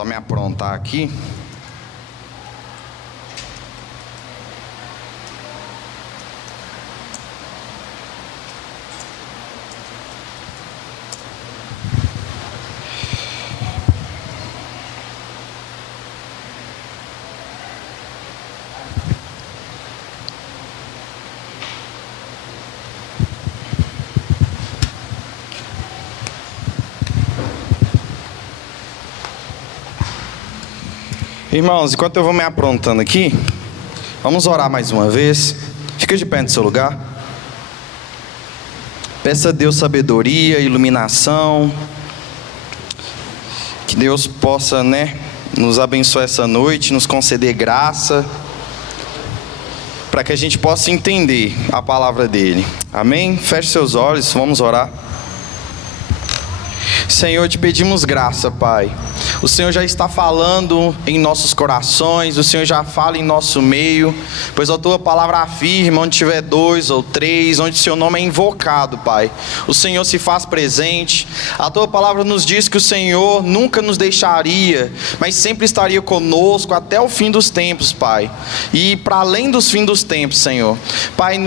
Só me aprontar aqui. Irmãos, enquanto eu vou me aprontando aqui, vamos orar mais uma vez. Fica de pé no seu lugar. Peça a Deus sabedoria, iluminação. Que Deus possa, nos abençoar essa noite, nos conceder graça, para que a gente possa entender a palavra dele. Amém? Feche seus olhos, vamos orar. Senhor, te pedimos graça, Pai. O Senhor já está falando em nossos corações, o Senhor já fala em nosso meio, pois a Tua palavra afirma, onde tiver 2 ou 3, onde o Seu nome é invocado, Pai, o Senhor se faz presente. A Tua palavra nos diz que o Senhor nunca nos deixaria, mas sempre estaria conosco até o fim dos tempos, Pai, e para além dos fins dos tempos, Senhor. Pai,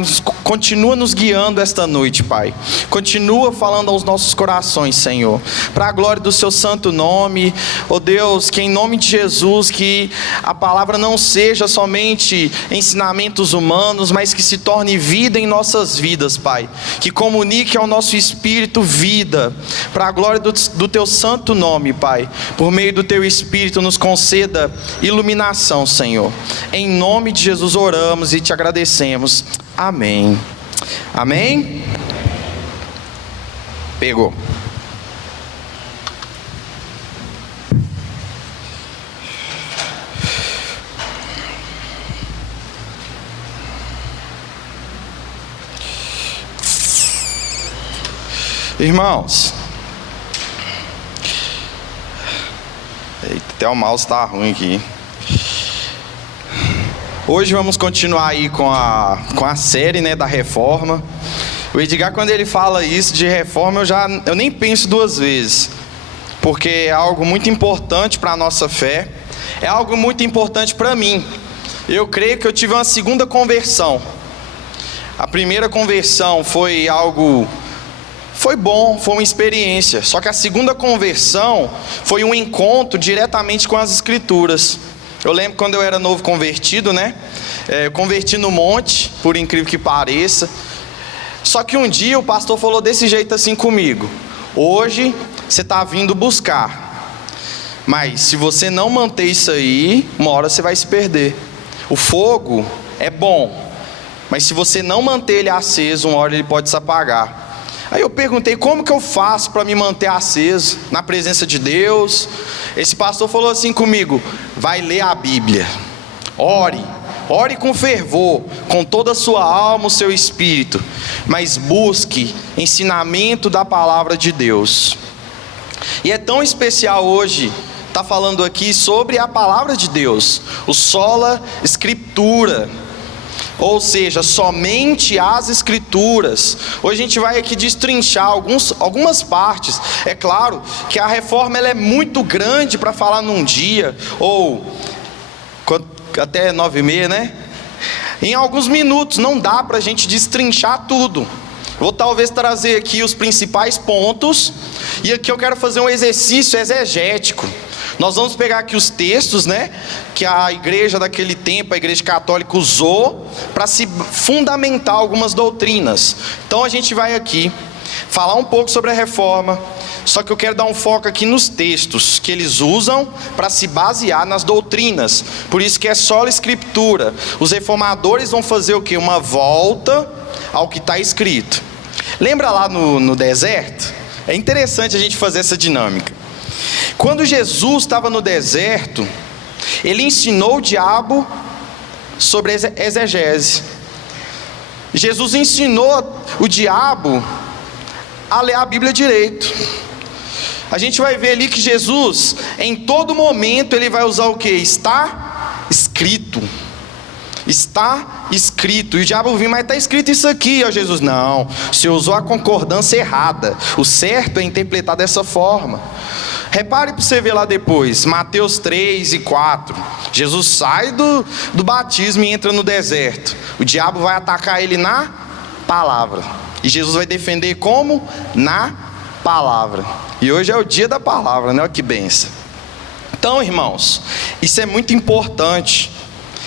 continua nos guiando esta noite, Pai, continua falando aos nossos corações, Senhor, para a glória do Seu santo nome. Ó Deus, que em nome de Jesus, que a palavra não seja somente ensinamentos humanos, mas que se torne vida em nossas vidas, Pai, que comunique ao nosso espírito vida, para a glória do Teu santo nome, Pai. Por meio do Teu Espírito nos conceda iluminação, Senhor. Em nome de Jesus oramos e te agradecemos. Amém. Amém? Pegou. Irmãos, até o mouse está ruim aqui. Hoje vamos continuar aí com a série, da reforma. O Edgar, quando ele fala isso de reforma, eu nem penso duas vezes, porque é algo muito importante para a nossa fé, é algo muito importante para mim. Eu creio que eu tive uma segunda conversão. A primeira conversão foi bom, foi uma experiência. Só que a segunda conversão foi um encontro diretamente com as Escrituras. Eu lembro quando eu era novo convertido, eu converti no monte, por incrível que pareça. Só que um dia o pastor falou desse jeito assim comigo: hoje você está vindo buscar, mas se você não manter isso aí, uma hora você vai se perder. O fogo é bom, mas se você não manter ele aceso, uma hora ele pode se apagar. Aí eu perguntei, como que eu faço para me manter aceso na presença de Deus? Esse pastor falou assim comigo: vai ler a Bíblia, ore com fervor, com toda a sua alma, o seu espírito, mas busque ensinamento da palavra de Deus. E é tão especial hoje estar falando aqui sobre a palavra de Deus, o sola scriptura, ou seja, somente as Escrituras. Hoje a gente vai aqui destrinchar algumas partes. É claro que a reforma ela é muito grande para falar num dia, ou até 9h30, em alguns minutos não dá para a gente destrinchar tudo. Vou talvez trazer aqui os principais pontos, e aqui eu quero fazer um exercício exegético. Nós vamos pegar aqui os textos, que a igreja daquele tempo, a igreja católica, usou para se fundamentar algumas doutrinas. Então a gente vai aqui falar um pouco sobre a reforma, só que eu quero dar um foco aqui nos textos que eles usam para se basear nas doutrinas. Por isso que é sola escritura. Os reformadores vão fazer o quê? Uma volta ao que está escrito. Lembra lá no deserto? É interessante a gente fazer essa dinâmica. Quando Jesus estava no deserto, ele ensinou o diabo sobre exegese. Jesus ensinou o diabo a ler a Bíblia direito. A gente vai ver ali que Jesus, em todo momento, ele vai usar o que? Está escrito. está escrito. E o diabo vem, mas está escrito isso aqui, ó Jesus. Não, você usou a concordância errada. O certo é interpretar dessa forma. Repare para você ver lá depois, Mateus 3 e 4. Jesus sai do batismo e entra no deserto. O diabo vai atacar ele na palavra. E Jesus vai defender como? Na palavra. E hoje é o dia da palavra, né? Olha que benção. Então, irmãos, isso é muito importante.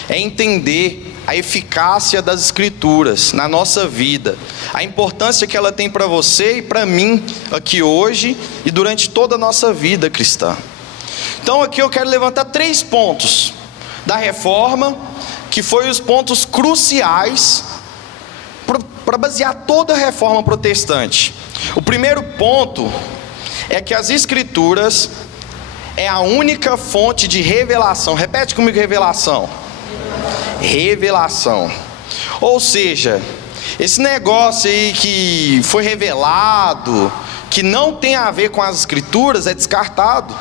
É entender a eficácia das Escrituras na nossa vida, a importância que ela tem para você e para mim aqui hoje e durante toda a nossa vida cristã. Então aqui eu quero levantar 3 pontos da reforma, que foi os pontos cruciais para basear toda a reforma protestante. O primeiro ponto é que as Escrituras é a única fonte de revelação. Repete comigo: revelação. Revelação. Ou seja, esse negócio aí que foi revelado, que não tem a ver com as Escrituras, é descartado.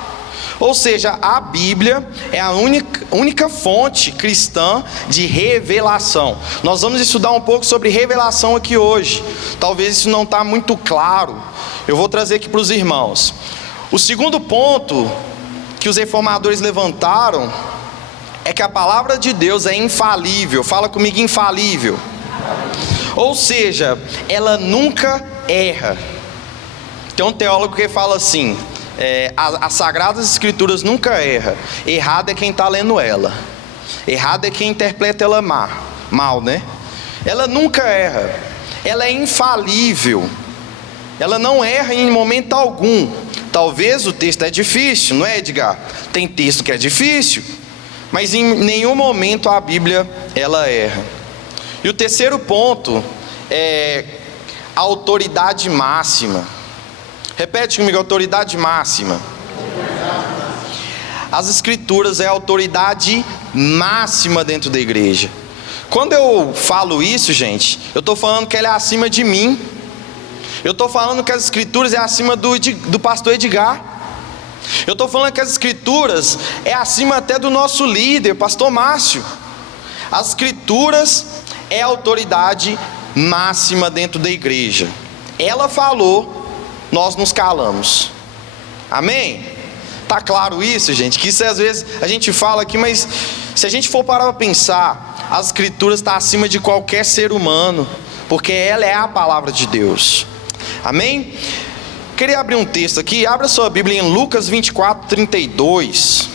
Ou seja, a Bíblia é a única fonte cristã de revelação. Nós vamos estudar um pouco sobre revelação aqui hoje. Talvez isso não está muito claro. Eu vou trazer aqui para os irmãos. O segundo ponto que os reformadores levantaram é que a palavra de Deus é infalível. Fala comigo: infalível. Ou seja, ela nunca erra. Tem um teólogo que fala assim: as Sagradas Escrituras nunca erram. Errado é quem está lendo ela. Errado é quem interpreta ela mal, né? Ela nunca erra. Ela é infalível. Ela não erra em momento algum. Talvez o texto é difícil, não é, Edgar? Tem texto que é difícil, mas em nenhum momento a Bíblia ela erra. E o terceiro ponto é a autoridade máxima. Repete comigo: autoridade máxima. As Escrituras é a autoridade máxima dentro da igreja. Quando eu falo isso, gente, eu estou falando que ela é acima de mim. Eu estou falando que as Escrituras é acima do pastor Edgar. Eu estou falando que as Escrituras é acima até do nosso líder, pastor Márcio. As Escrituras é a autoridade máxima dentro da igreja. Ela falou, nós nos calamos. Amém? Tá claro isso, gente? Que isso às vezes a gente fala aqui, mas se a gente for parar para pensar, as Escrituras estão acima de qualquer ser humano, porque ela é a palavra de Deus. Amém? Queria abrir um texto aqui. Abra sua Bíblia em Lucas 24, 32.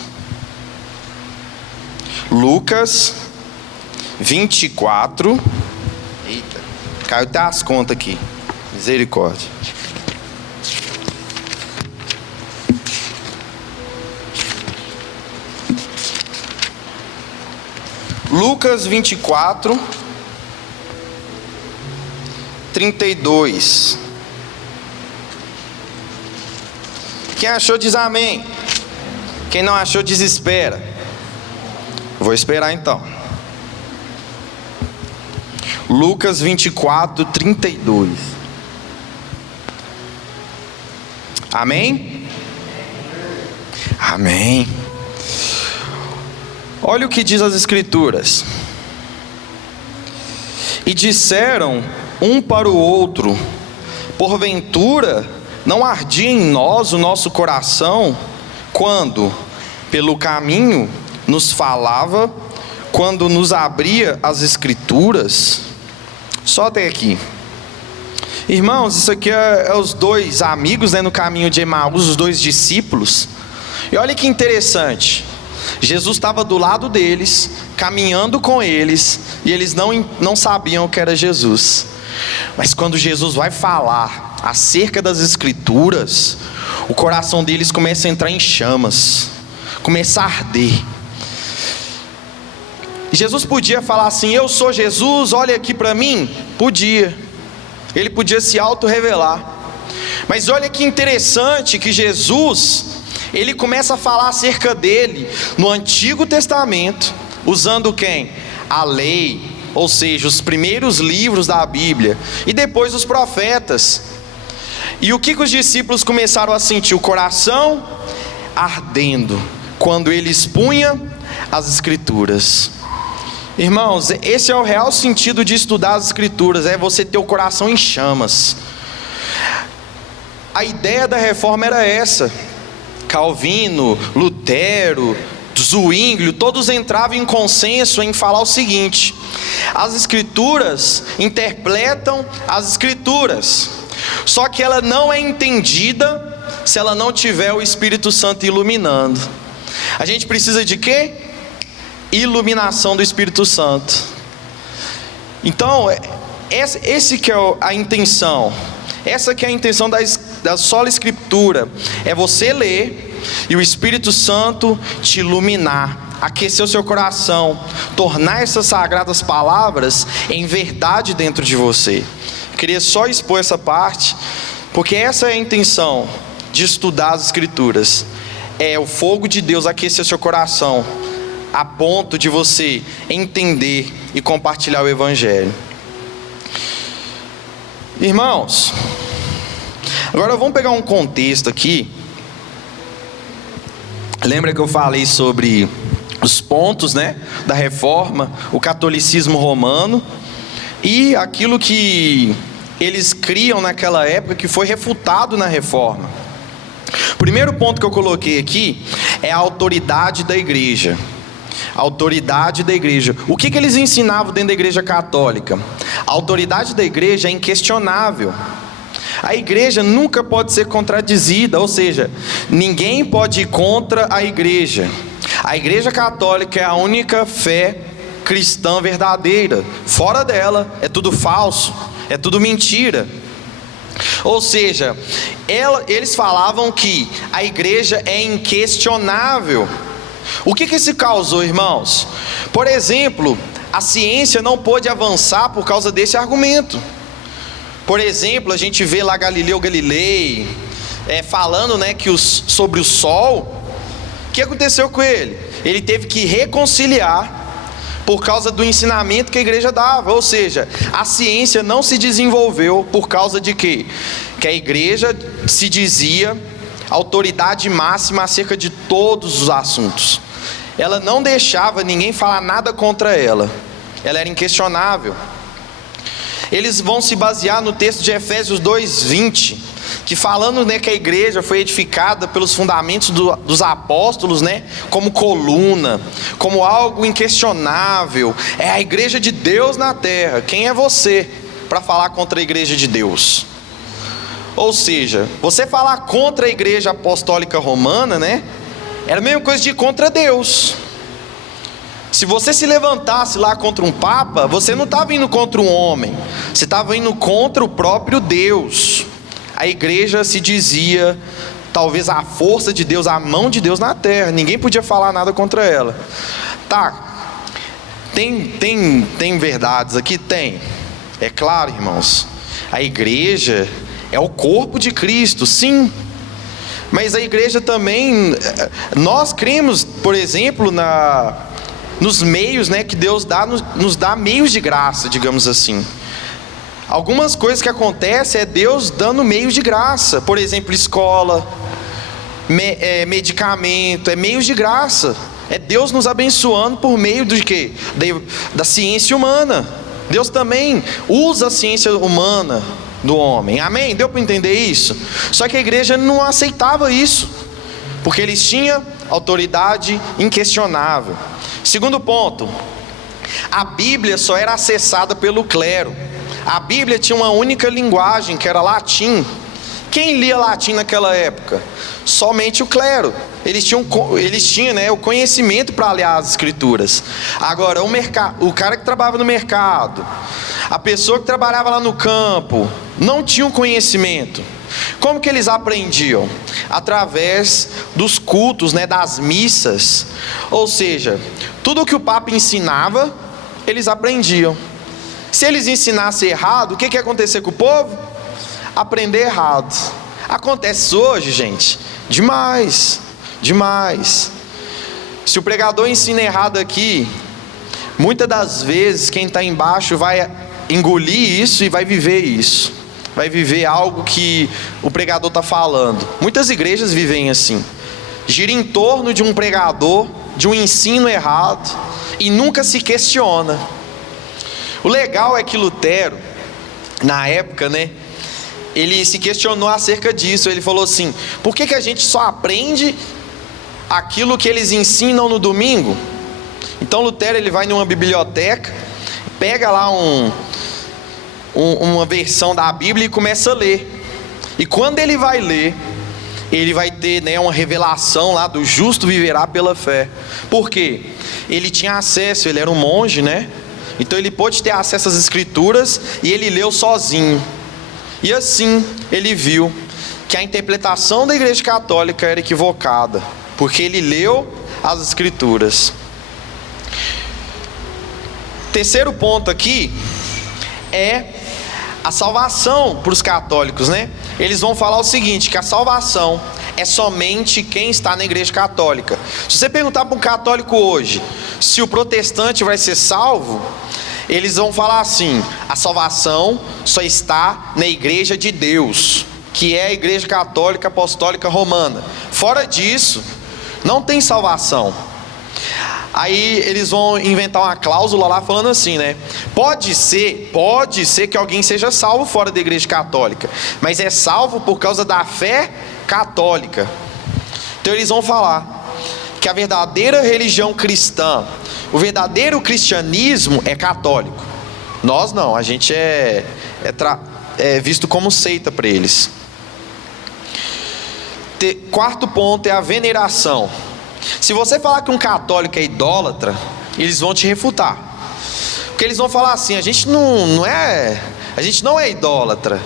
Lucas 24. Eita, caiu até as contas aqui. Misericórdia. Lucas 24, 32. Quem achou diz amém. Quem não achou desespera. Vou esperar então. Lucas 24, 32. Amém? Amém. Olha o que diz as Escrituras. E disseram um para o outro: porventura não ardia em nós o nosso coração, quando pelo caminho nos falava, quando nos abria as Escrituras? Só até aqui. Irmãos, isso aqui é os dois amigos, né, no caminho de Emaús, os dois discípulos. E olha que interessante. Jesus estava do lado deles, caminhando com eles, e eles não sabiam que era Jesus. Mas quando Jesus vai falar acerca das Escrituras, o coração deles começa a entrar em chamas, começa a arder. Jesus podia falar assim: eu sou Jesus, olha aqui para mim. Podia. Ele podia se auto-revelar. Mas olha que interessante que Jesus, ele começa a falar acerca dele no Antigo Testamento, usando quem? A lei, ou seja, os primeiros livros da Bíblia, e depois os profetas. E o que os discípulos começaram a sentir? O coração ardendo, quando ele expunha as Escrituras. Irmãos, esse é o real sentido de estudar as Escrituras, é você ter o coração em chamas. A ideia da reforma era essa. Calvino, Lutero, Zwinglio, todos entravam em consenso em falar o seguinte: as Escrituras interpretam as Escrituras, só que ela não é entendida se ela não tiver o Espírito Santo iluminando. A gente precisa de quê? Iluminação do Espírito Santo. Então, esse que é a intenção. Essa que é a intenção da sola Escritura. É você ler e o Espírito Santo te iluminar, aquecer o seu coração, tornar essas sagradas palavras em verdade dentro de você. Eu queria só expor essa parte, porque essa é a intenção de estudar as Escrituras. É o fogo de Deus aquecer o seu coração, a ponto de você entender e compartilhar o Evangelho. Irmãos, agora vamos pegar um contexto aqui. Lembra que eu falei sobre os pontos, né, da reforma, o catolicismo romano e aquilo que eles criam naquela época que foi refutado na reforma. O primeiro ponto que eu coloquei aqui é a autoridade da igreja. A autoridade da igreja. O que eles ensinavam dentro da igreja católica? A autoridade da igreja é inquestionável. A igreja nunca pode ser contradizida, ou seja, ninguém pode ir contra a igreja. A igreja católica é a única fé cristã verdadeira. Fora dela é tudo falso, é tudo mentira. Ou seja, eles falavam que a igreja é inquestionável. O que isso causou, irmãos? Por exemplo, a ciência não pôde avançar por causa desse argumento. Por exemplo, a gente vê lá Galileu Galilei falando, né, sobre o Sol. O que aconteceu com ele? Ele teve que reconciliar por causa do ensinamento que a igreja dava. Ou seja, a ciência não se desenvolveu por causa de quê? Que a igreja se dizia autoridade máxima acerca de todos os assuntos. Ela não deixava ninguém falar nada contra ela. Ela era inquestionável. Eles vão se basear no texto de Efésios 2:20, que falando, né, que a igreja foi edificada pelos fundamentos dos apóstolos, né, como coluna, como algo inquestionável. É a igreja de Deus na terra. Quem é você para falar contra a igreja de Deus? Ou seja, você falar contra a igreja apostólica romana, né, era a mesma coisa de ir contra Deus. Se você se levantasse lá contra um papa, você não estava indo contra um homem, você estava indo contra o próprio Deus. A igreja se dizia talvez a força de Deus, a mão de Deus na terra. Ninguém podia falar nada contra ela. Tá, tem verdades aqui? Tem. É claro, irmãos, a igreja é o corpo de Cristo, sim. Mas a igreja também, nós cremos, por exemplo, nos meios, né, que Deus nos dá meios de graça, digamos assim. Algumas coisas que acontecem é Deus dando meios de graça. Por exemplo, escola, medicamento, é meios de graça. É Deus nos abençoando por meio de quê? Da ciência humana. Deus também usa a ciência humana do homem. Amém? Deu para entender isso? Só que a igreja não aceitava isso, porque eles tinham autoridade inquestionável. Segundo ponto, a Bíblia só era acessada pelo clero. A Bíblia tinha uma única linguagem, que era latim. Quem lia latim naquela época? Somente o clero. Eles tinham, né, o conhecimento para ler as escrituras. Agora, o cara que trabalhava no mercado, a pessoa que trabalhava lá no campo, não tinha o conhecimento. Como que eles aprendiam? Através dos cultos, né, das missas. Ou seja, tudo o que o Papa ensinava, eles aprendiam. Se eles ensinassem errado, o que ia acontecer com o povo? Aprender errado. Acontece hoje, gente, demais. Se o pregador ensina errado aqui, muitas das vezes quem está embaixo vai engolir isso e vai viver isso. Vai viver algo que o pregador está falando. Muitas igrejas vivem assim. Gira em torno de um pregador, de um ensino errado e nunca se questiona. O legal é que Lutero, na época, né, ele se questionou acerca disso. Ele falou assim: por que a gente só aprende aquilo que eles ensinam no domingo? Então Lutero, ele vai numa biblioteca, pega lá uma versão da Bíblia e começa a ler. E quando ele vai ler, ele vai ter, né, uma revelação lá do justo viverá pela fé. Por quê? Ele tinha acesso, ele era um monge, né? Então ele pôde ter acesso às escrituras e ele leu sozinho. E assim ele viu que a interpretação da Igreja Católica era equivocada, porque ele leu as escrituras. Terceiro ponto aqui é a salvação para os católicos, né? Eles vão falar o seguinte, que a salvação é somente quem está na Igreja Católica. Se você perguntar para um católico hoje se o protestante vai ser salvo, eles vão falar assim: a salvação só está na Igreja de Deus, que é a Igreja Católica Apostólica Romana. Fora disso, não tem salvação. Aí eles vão inventar uma cláusula lá falando assim, né? Pode ser que alguém seja salvo fora da Igreja Católica, mas é salvo por causa da fé católica. Então eles vão falar que a verdadeira religião cristã, o verdadeiro cristianismo é católico. Nós não, a gente é visto como seita para eles. Quarto ponto é a veneração. Se você falar que um católico é idólatra, eles vão te refutar, porque eles vão falar assim: a gente não é idólatra,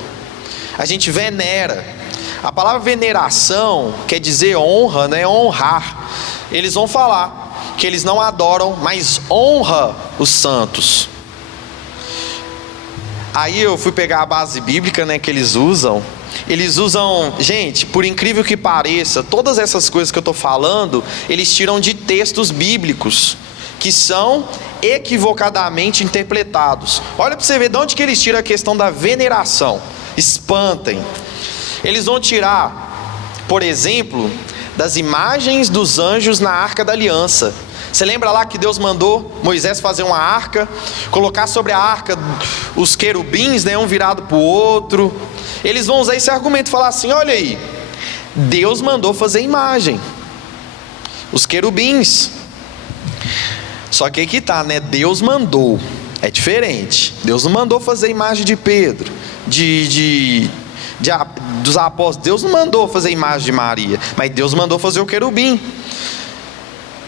a gente venera. A palavra veneração quer dizer honra, né? Honrar. Eles vão falar que eles não adoram, mas honra os santos. Aí eu fui pegar a base bíblica, né, que eles usam. Eles usam, gente, por incrível que pareça, todas essas coisas que eu estou falando, eles tiram de textos bíblicos, que são equivocadamente interpretados. Olha para você ver de onde que eles tiram a questão da veneração. Espantem. Eles vão tirar, por exemplo, das imagens dos anjos na Arca da Aliança. Você lembra lá que Deus mandou Moisés fazer uma arca, colocar sobre a arca os querubins, né, um virado para o outro. Eles vão usar esse argumento e falar assim: olha aí, Deus mandou fazer imagem, os querubins. Só que aí que tá, né? Deus mandou, é diferente. Deus não mandou fazer imagem de Pedro, dos apóstolos. Deus não mandou fazer imagem de Maria, mas Deus mandou fazer o querubim.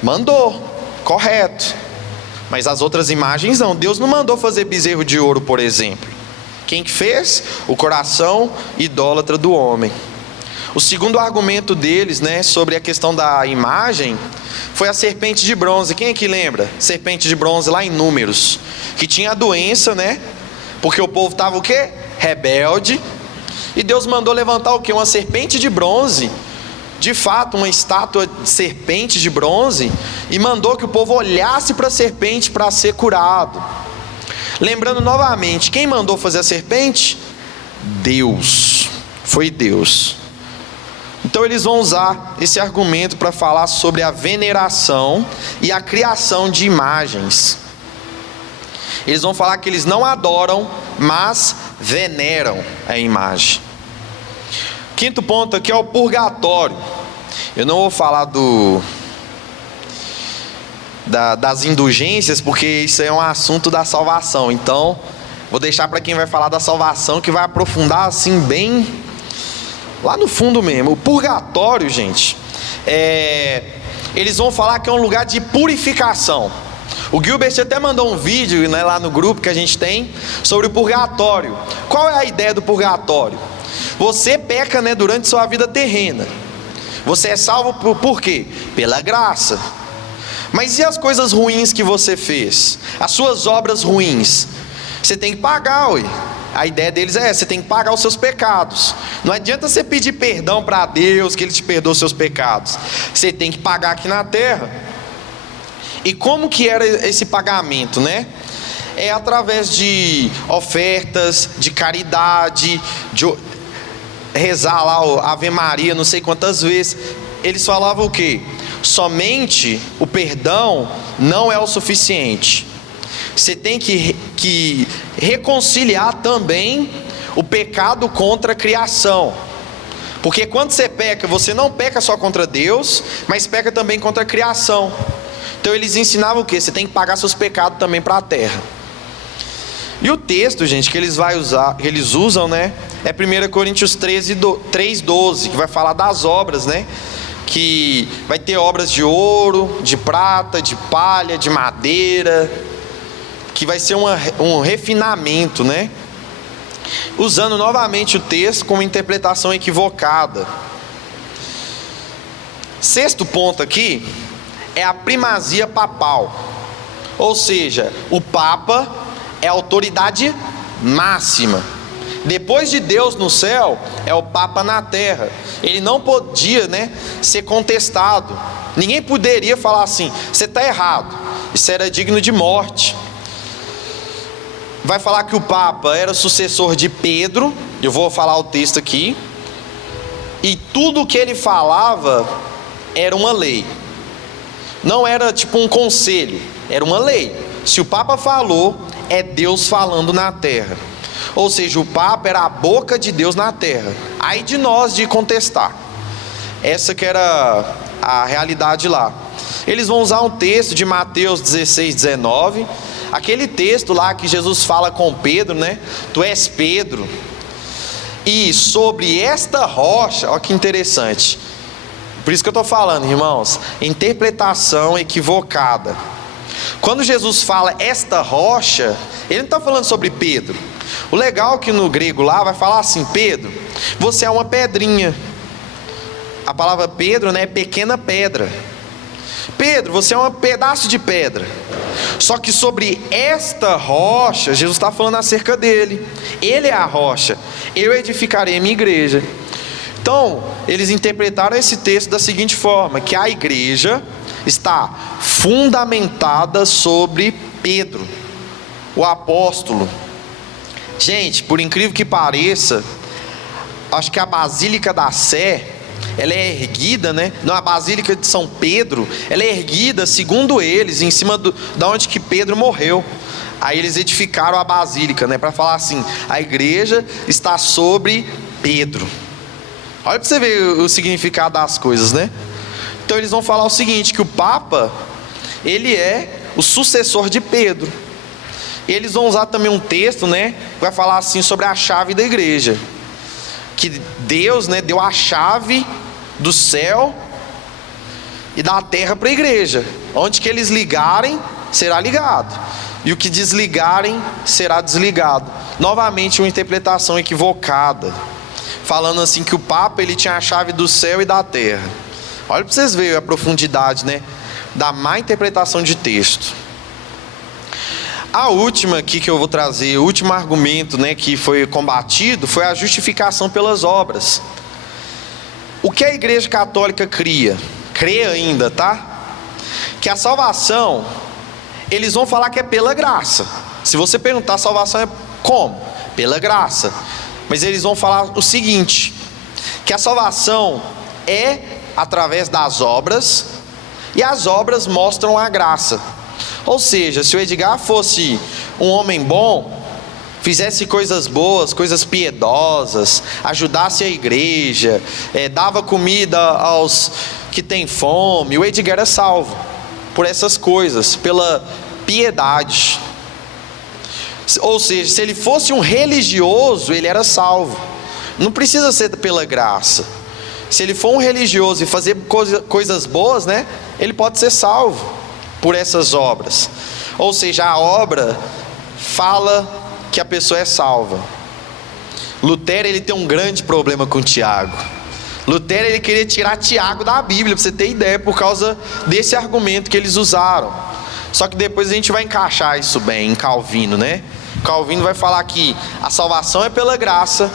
Mandou, correto. Mas as outras imagens não. Deus não mandou fazer bezerro de ouro, por exemplo. Quem que fez? O coração idólatra do homem. O segundo argumento deles, né, sobre a questão da imagem, foi a serpente de bronze. Quem é que lembra? Serpente de bronze lá em Números, que tinha a doença, né? Porque o povo estava o quê? Rebelde. E Deus mandou levantar o quê? Uma serpente de bronze. De fato, uma estátua de serpente de bronze. E mandou que o povo olhasse para a serpente para ser curado. Lembrando novamente, quem mandou fazer a serpente? Deus. Foi Deus. Então eles vão usar esse argumento para falar sobre a veneração e a criação de imagens. Eles vão falar que eles não adoram, mas veneram a imagem. Quinto ponto aqui é o purgatório. Eu não vou falar das indulgências, porque isso é um assunto da salvação. Então vou deixar para quem vai falar da salvação, que vai aprofundar assim bem lá no fundo mesmo. O purgatório, gente, eles vão falar que é um lugar de purificação. O Gilbert até mandou um vídeo, né, lá no grupo que a gente tem sobre o purgatório. Qual é a ideia do purgatório? Você peca, né, durante sua vida terrena. Você é salvo por quê? Pela graça. Mas e as coisas ruins que você fez? As suas obras ruins? Você tem que pagar, ué. A ideia deles é essa: você tem que pagar os seus pecados. Não adianta você pedir perdão para Deus, que Ele te perdoa os seus pecados. Você tem que pagar aqui na terra. E como que era esse pagamento, né? É através de ofertas, de caridade, de rezar lá o Ave Maria não sei quantas vezes. Eles falavam o quê? somente o perdão não é o suficiente. Você tem que reconciliar também o pecado contra a criação. Porque quando você peca, você não peca só contra Deus, mas peca também contra a criação. Então eles ensinavam o quê? Você tem que pagar seus pecados também para a terra. E o texto, gente, que eles usam, né, é 1 Coríntios 3:12, que vai falar das obras, né? Que vai ter obras de ouro, de prata, de palha, de madeira, que vai ser um refinamento, né? Usando novamente o texto com uma interpretação equivocada. Sexto ponto aqui é a primazia papal. Ou seja, o Papa é a autoridade máxima. Depois de Deus no céu, é o Papa na terra. Ele não podia, né, ser contestado. Ninguém poderia falar assim: você está errado. Isso era digno de morte. Vai falar que o Papa era sucessor de Pedro. Eu vou falar o texto aqui. E tudo o que ele falava era uma lei. Não era tipo um conselho, era uma lei. Se o Papa falou, é Deus falando na terra. Ou seja, o Papa era a boca de Deus na terra. Aí de nós de contestar. Essa que era a realidade lá. Eles vão usar um texto de Mateus 16:19. Aquele texto lá que Jesus fala com Pedro, né? Tu és Pedro. E sobre esta rocha, olha que interessante. Por isso que eu estou falando, irmãos, interpretação equivocada. Quando Jesus fala esta rocha, ele não está falando sobre Pedro. O legal é que no grego lá vai falar assim: Pedro, você é uma pedrinha. A palavra Pedro, né, é pequena pedra. Pedro, você é um pedaço de pedra. Só que sobre esta rocha, Jesus está falando acerca dele. Ele é a rocha. Eu edificarei a minha igreja. Então, eles interpretaram esse texto da seguinte forma: que a igreja está fundamentada sobre Pedro, o apóstolo. Gente, por incrível que pareça, acho que a Basílica da Sé, ela é erguida, né? A Basílica de São Pedro, ela é erguida, segundo eles, em cima da onde que Pedro morreu. Aí eles edificaram a Basílica, né? Para falar assim: a igreja está sobre Pedro. Olha para você ver o significado das coisas, né? Então eles vão falar o seguinte: que o Papa, ele é o sucessor de Pedro. Eles vão usar também um texto, né? Que vai falar assim sobre a chave da igreja. Que Deus, né, deu a chave do céu e da terra para a igreja. Onde que eles ligarem, será ligado. E o que desligarem, será desligado. Novamente uma interpretação equivocada. Falando assim que o Papa, ele tinha a chave do céu e da terra. Olha para vocês verem a profundidade, né, da má interpretação de texto. A última aqui que eu vou trazer, o último argumento, né, que foi combatido, foi a justificação pelas obras. O que a Igreja Católica crê ainda, tá? Que a salvação, eles vão falar que é pela graça. Se você perguntar, a salvação é como? Pela graça. Mas eles vão falar o seguinte: que a salvação é através das obras, e as obras mostram a graça. Ou seja, se o Edgar fosse um homem bom, fizesse coisas boas, coisas piedosas, ajudasse a igreja, dava comida aos que têm fome, o Edgar é salvo por essas coisas, pela piedade. Ou seja, se ele fosse um religioso, ele era salvo. Não precisa ser pela graça. Se ele for um religioso e fazer coisas boas, né, ele pode ser salvo por essas obras. Ou seja, a obra fala que a pessoa é salva. Lutero, ele tem um grande problema com Tiago. Lutero, ele queria tirar Tiago da Bíblia, para você ter ideia, por causa desse argumento que eles usaram. Só que depois a gente vai encaixar isso bem em Calvino, né? Calvino vai falar que a salvação é pela graça,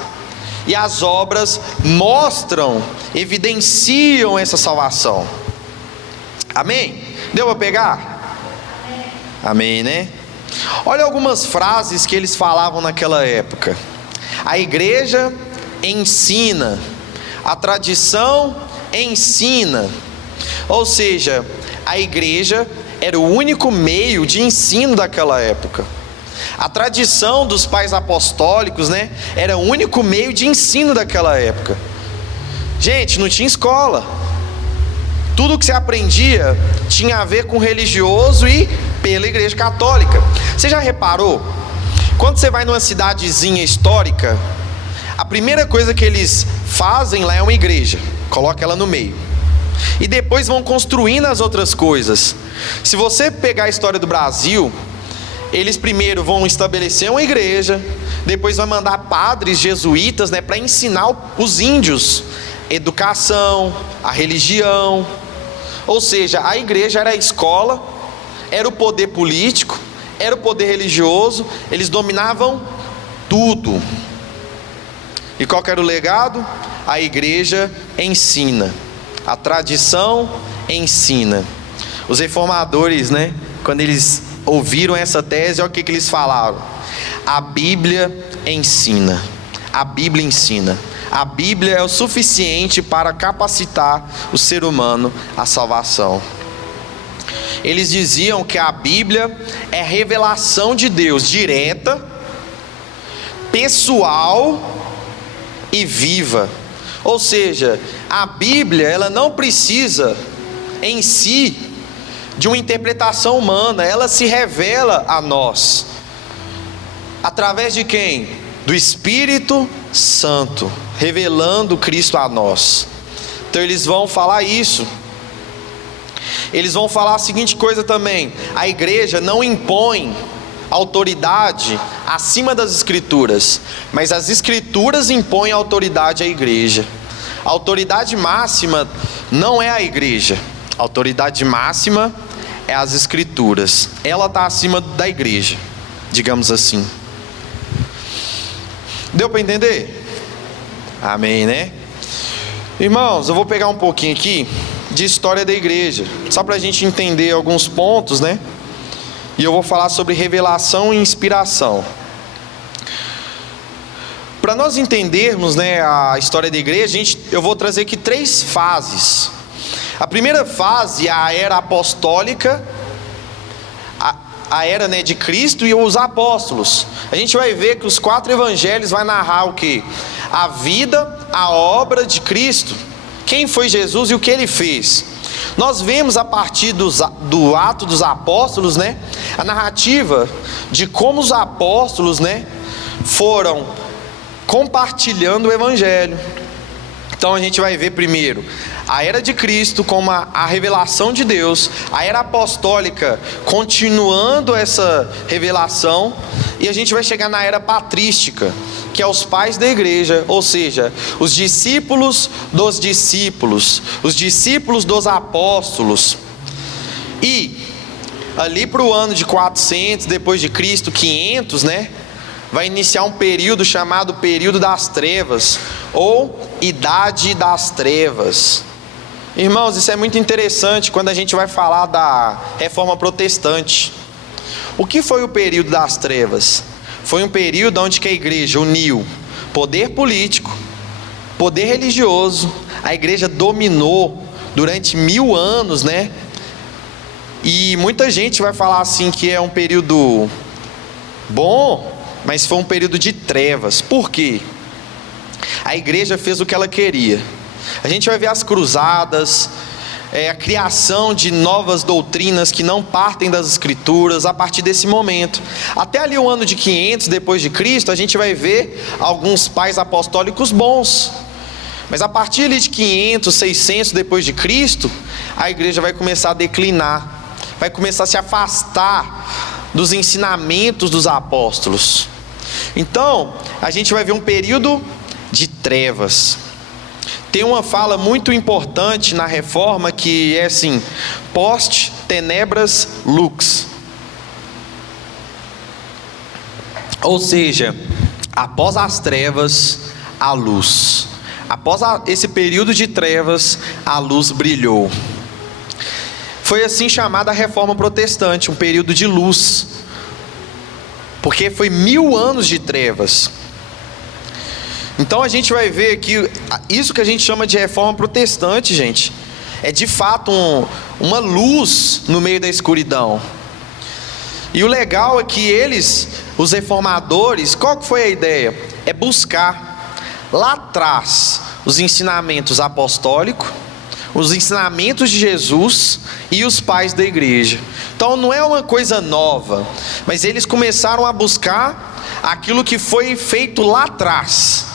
e as obras mostram, evidenciam essa salvação. Amém? Deu para pegar? Amém, né? Olha algumas frases que eles falavam naquela época. A igreja ensina, a tradição ensina. Ou seja, a igreja era o único meio de ensino daquela época. A tradição dos pais apostólicos, né, era o único meio de ensino daquela época. Gente, não tinha escola. Tudo que você aprendia tinha a ver com religioso e pela igreja católica. Você já reparou? Quando você vai numa cidadezinha histórica, a primeira coisa que eles fazem lá é uma igreja. Coloca ela no meio. E depois vão construindo as outras coisas. Se você pegar a história do Brasil, eles primeiro vão estabelecer uma igreja, depois vão mandar padres jesuítas, né, para ensinar os índios educação, a religião. Ou seja, a igreja era a escola, era o poder político, era o poder religioso, eles dominavam tudo. E qual que era o legado? A igreja ensina, a tradição ensina. Os reformadores, né, quando eles ouviram essa tese, olha o que eles falaram: a Bíblia ensina, a Bíblia ensina. A Bíblia é o suficiente para capacitar o ser humano à salvação. Eles diziam que a Bíblia é revelação de Deus direta, pessoal e viva. Ou seja, a Bíblia, ela não precisa em si de uma interpretação humana, ela se revela a nós. Através de quem? Do Espírito Santo, revelando Cristo a nós. Então eles vão falar isso. Eles vão falar a seguinte coisa também: a igreja não impõe autoridade acima das escrituras, mas as escrituras impõem autoridade à igreja. A autoridade máxima não é a igreja, a autoridade máxima é as escrituras. Ela está acima da igreja, digamos assim. Deu para entender? Amém, né? Irmãos, eu vou pegar um pouquinho aqui de história da igreja, só para a gente entender alguns pontos, né? E eu vou falar sobre revelação e inspiração. Para nós entendermos, né, a história da igreja, eu vou trazer aqui 3 fases. A primeira fase é a era apostólica, a era, né, de Cristo e os apóstolos. A gente vai ver que os 4 evangelhos vai narrar o quê? A vida, a obra de Cristo. Quem foi Jesus e o que ele fez. Nós vemos a partir do ato dos apóstolos, né, a narrativa de como os apóstolos, né, foram compartilhando o evangelho. Então a gente vai ver primeiro a era de Cristo como a revelação de Deus, a era apostólica continuando essa revelação, e a gente vai chegar na era patrística, que é os pais da igreja, ou seja, os discípulos dos discípulos, os discípulos dos apóstolos. E ali para o ano de 400 depois de Cristo, 500, né, vai iniciar um período chamado período das trevas, ou idade das trevas. Irmãos, isso é muito interessante quando a gente vai falar da reforma protestante. O que foi o período das trevas? Foi um período onde que a igreja uniu poder político, poder religioso. A igreja dominou durante 1000 anos, né? E muita gente vai falar assim que é um período bom, mas foi um período de trevas. Por quê? A igreja fez o que ela queria. A gente vai ver as cruzadas, a criação de novas doutrinas que não partem das escrituras a partir desse momento. Até ali o ano de 500 depois de Cristo, a gente vai ver alguns pais apostólicos bons. Mas a partir ali de 500, 600 depois de Cristo, a igreja vai começar a declinar, vai começar a se afastar dos ensinamentos dos apóstolos. Então, a gente vai ver um período de trevas. Tem uma fala muito importante na reforma que é assim: post tenebras lux. Ou seja, após as trevas, a luz. Após esse período de trevas, a luz brilhou. Foi assim chamada a reforma protestante, um período de luz, porque foi 1000 anos de trevas. Então a gente vai ver que isso que a gente chama de reforma protestante, gente, é de fato uma luz no meio da escuridão. E o legal é que eles, os reformadores, qual que foi a ideia? É buscar lá atrás os ensinamentos apostólicos, os ensinamentos de Jesus e os pais da igreja. Então não é uma coisa nova, mas eles começaram a buscar aquilo que foi feito lá atrás.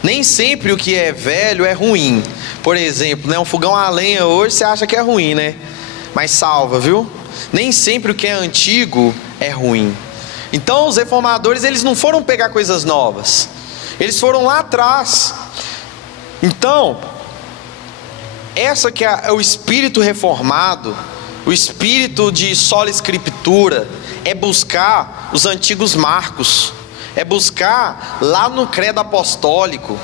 Nem sempre o que é velho é ruim. Por exemplo, né, um fogão a lenha hoje você acha que é ruim, né? Mas salva, viu? Nem sempre o que é antigo é ruim. Então os reformadores, eles não foram pegar coisas novas, eles foram lá atrás. Então, essa que é o espírito reformado, o espírito de sola escritura, é buscar os antigos marcos, é buscar lá no credo apostólico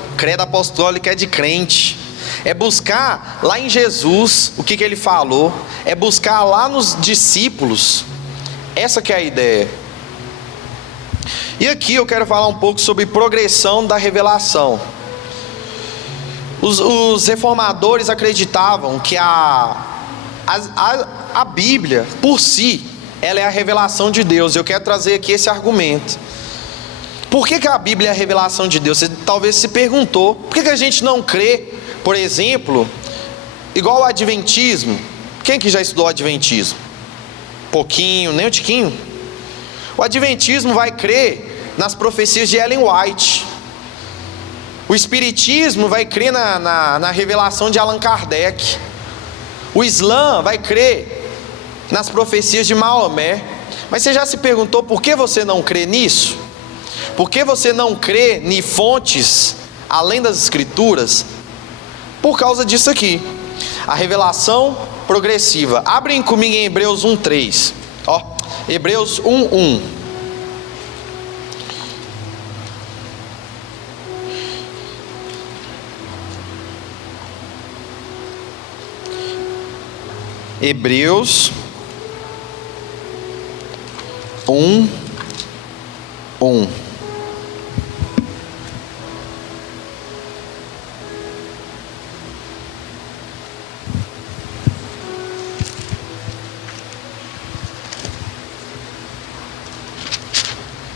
é de crente, é buscar lá em Jesus, o que ele falou, é buscar lá nos discípulos, essa que é a ideia. E aqui eu quero falar um pouco sobre progressão da revelação. Os reformadores acreditavam que a Bíblia, por si, ela é a revelação de Deus. Eu quero trazer aqui esse argumento. Por que a Bíblia é a revelação de Deus? Você talvez se perguntou. Por que a gente não crê, por exemplo, igual o Adventismo? Quem que já estudou o Adventismo? Pouquinho, nem o tiquinho. O Adventismo vai crer nas profecias de Ellen White. O Espiritismo vai crer na revelação de Allan Kardec. O Islã vai crer nas profecias de Maomé. Mas você já se perguntou por que você não crê nisso? Por que você não crê em fontes além das Escrituras? Por causa disso aqui, a revelação progressiva. Abrem comigo em Hebreus 1:3. Ó, Hebreus 1:1. Hebreus 1:1.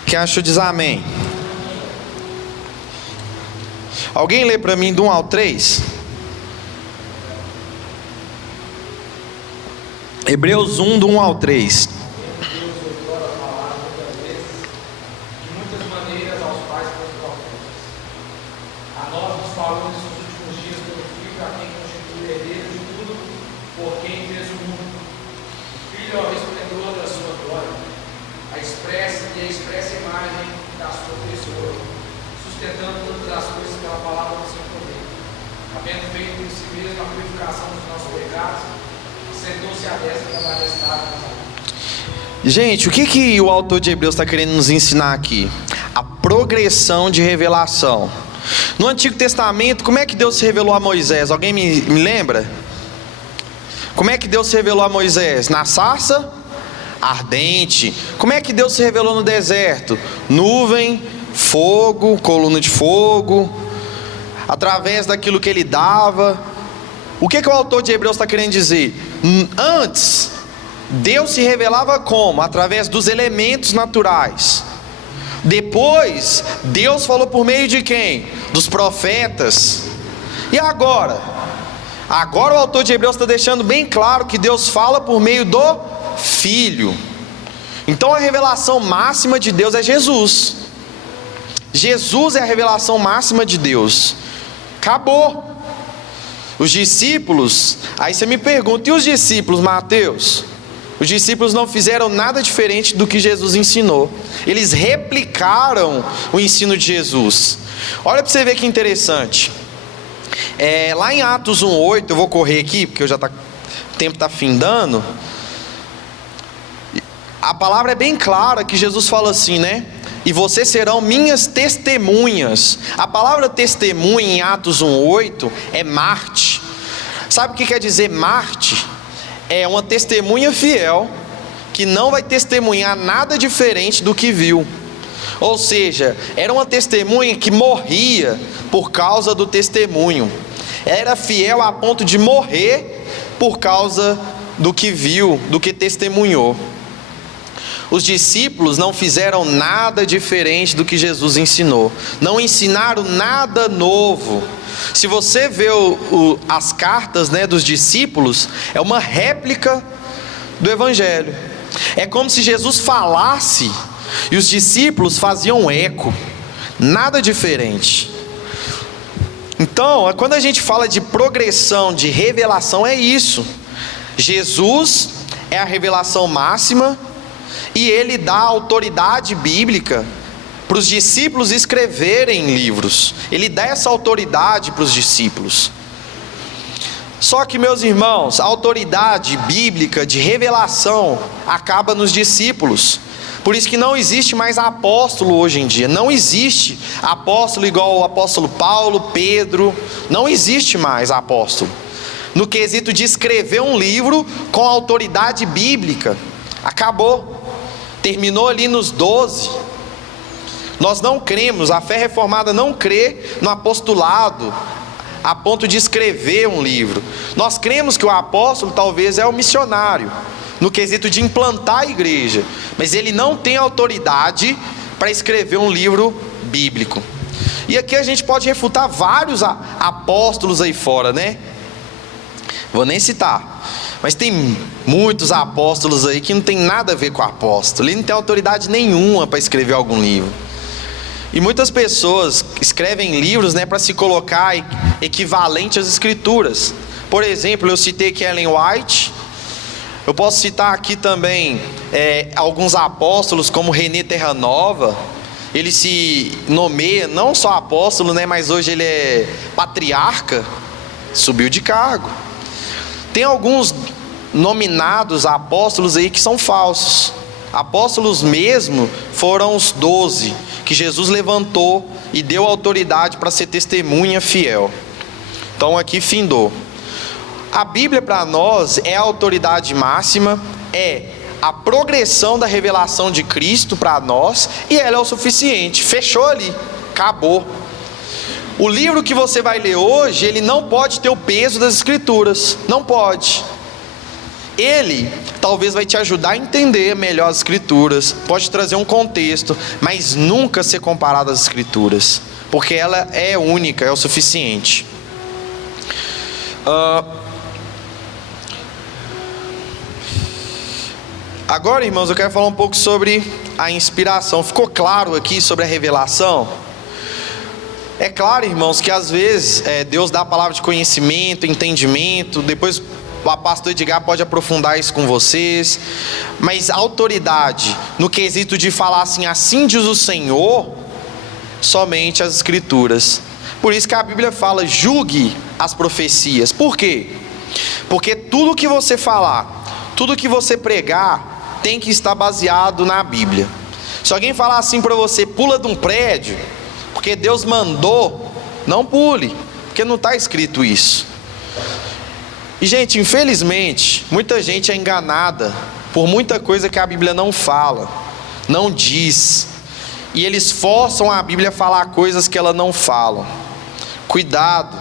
Quem achou diz amém. Alguém lê para mim do 1 ao 3? Hebreus 1, do 1 ao 3. Gente, o que o autor de Hebreus está querendo nos ensinar aqui? A progressão de revelação. No Antigo Testamento, como é que Deus se revelou a Moisés? Alguém me lembra? Como é que Deus se revelou a Moisés? Na sarça ardente. Como é que Deus se revelou no deserto? Nuvem, fogo, coluna de fogo, através daquilo que ele dava. O que o autor de Hebreus está querendo dizer? Antes, Deus se revelava como? Através dos elementos naturais. Depois, Deus falou por meio de quem? Dos profetas. E agora? Agora o autor de Hebreus está deixando bem claro que Deus fala por meio do Filho. Então a revelação máxima de Deus é Jesus. Jesus é a revelação máxima de Deus. Acabou. Os discípulos, aí você me pergunta, e os discípulos, Mateus? Os discípulos não fizeram nada diferente do que Jesus ensinou. Eles replicaram o ensino de Jesus. Olha para você ver que interessante. Lá em Atos 1:8, eu vou correr aqui, porque o tempo está findando. A palavra é bem clara que Jesus fala assim, né? E vocês serão minhas testemunhas. A palavra testemunha em Atos 1:8 é Marte. Sabe o que quer dizer Marte? É uma testemunha fiel, que não vai testemunhar nada diferente do que viu. Ou seja, era uma testemunha que morria por causa do testemunho. Era fiel a ponto de morrer por causa do que viu, do que testemunhou. Os discípulos não fizeram nada diferente do que Jesus ensinou. Não ensinaram nada novo. Se você vê as cartas, né, dos discípulos, é uma réplica do Evangelho. É como se Jesus falasse e os discípulos faziam eco. Nada diferente. Então, quando a gente fala de progressão, de revelação, é isso. Jesus é a revelação máxima e ele dá autoridade bíblica para os discípulos escreverem livros. Ele dá essa autoridade para os discípulos. Só que, meus irmãos, a autoridade bíblica de revelação acaba nos discípulos. Por isso que não existe mais apóstolo hoje em dia. Não existe apóstolo igual o apóstolo Paulo, Pedro. Não existe mais apóstolo no quesito de escrever um livro com autoridade bíblica. Acabou. Terminou ali nos 12. Nós não cremos, a fé reformada não crê no apostolado a ponto de escrever um livro. Nós cremos que o apóstolo talvez é o missionário, no quesito de implantar a igreja, mas ele não tem autoridade para escrever um livro bíblico. E aqui a gente pode refutar vários apóstolos aí fora, né? Vou nem citar, mas tem muitos apóstolos aí que não tem nada a ver com o apóstolo. Ele não tem autoridade nenhuma para escrever algum livro. E muitas pessoas escrevem livros, né, para se colocar equivalente às escrituras. Por exemplo, eu citei aqui Ellen White. Eu posso citar aqui também alguns apóstolos como René Terranova. Ele se nomeia não só apóstolo, né, mas hoje ele é patriarca, subiu de cargo. Tem alguns nominados apóstolos aí que são falsos. Apóstolos mesmo foram os 12 que Jesus levantou e deu autoridade para ser testemunha fiel. Então aqui findou. A Bíblia para nós é a autoridade máxima, é a progressão da revelação de Cristo para nós, e ela é o suficiente. Fechou ali, acabou. O livro que você vai ler hoje, ele não pode ter o peso das escrituras, não pode. Ele talvez vai te ajudar a entender melhor as escrituras, pode trazer um contexto, mas nunca ser comparado às escrituras, porque ela é única, é o suficiente. Agora, irmãos, eu quero falar um pouco sobre a inspiração. Ficou claro aqui sobre a revelação? É claro, irmãos, que às vezes Deus dá a palavra de conhecimento, entendimento. Depois o pastor Edgar pode aprofundar isso com vocês. Mas a autoridade no quesito de falar assim diz o Senhor, somente as escrituras. Por isso que a Bíblia fala, julgue as profecias. Por quê? Porque tudo que você falar, tudo que você pregar, tem que estar baseado na Bíblia. Se alguém falar assim para você, pula de um prédio, porque Deus mandou, não pule, porque não está escrito isso. E gente, infelizmente, muita gente é enganada por muita coisa que a Bíblia não fala, não diz, e eles forçam a Bíblia a falar coisas que ela não fala. Cuidado,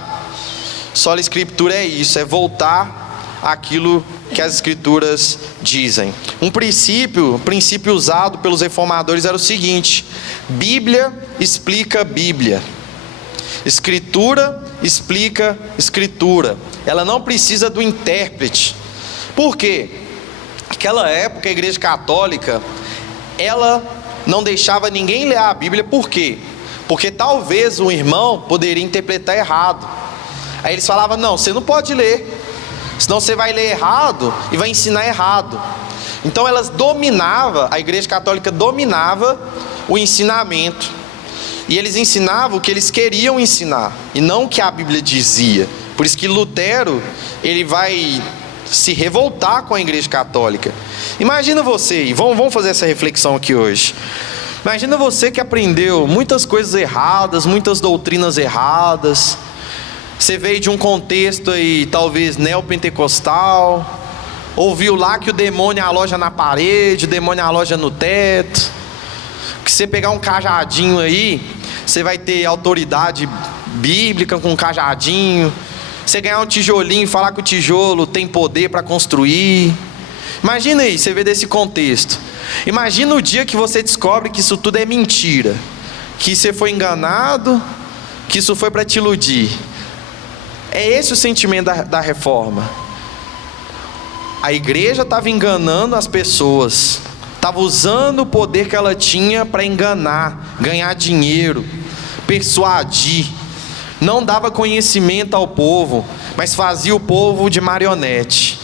só a Escritura é isso, é voltar àquilo que as Escrituras dizem. Um princípio usado pelos reformadores era o seguinte: Bíblia explica Bíblia, Escritura explica Escritura. Ela não precisa do intérprete. Por quê? Naquela época a Igreja Católica, ela não deixava ninguém ler a Bíblia. Por quê? Porque talvez um irmão poderia interpretar errado. Aí eles falavam, não, você não pode ler, senão você vai ler errado e vai ensinar errado. Então a Igreja Católica dominava o ensinamento. E eles ensinavam o que eles queriam ensinar, e não o que a Bíblia dizia. Por isso que Lutero, ele vai se revoltar com a Igreja Católica. Imagina você, e vamos fazer essa reflexão aqui hoje. Imagina você que aprendeu muitas coisas erradas, muitas doutrinas erradas. Você veio de um contexto aí, talvez neopentecostal, ouviu lá que o demônio aloja na parede, o demônio aloja no teto, que você pegar um cajadinho aí, você vai ter autoridade bíblica com um cajadinho, Você ganhar um tijolinho e falar que o tijolo tem poder para construir. Imagina aí, você vê desse contexto. Imagina o dia que você descobre que isso tudo é mentira, que você foi enganado, que isso foi para te iludir. É esse o sentimento da reforma. A igreja estava enganando as pessoas, estava usando o poder que ela tinha para enganar, ganhar dinheiro, persuadir. Não dava conhecimento ao povo, mas fazia o povo de marionete.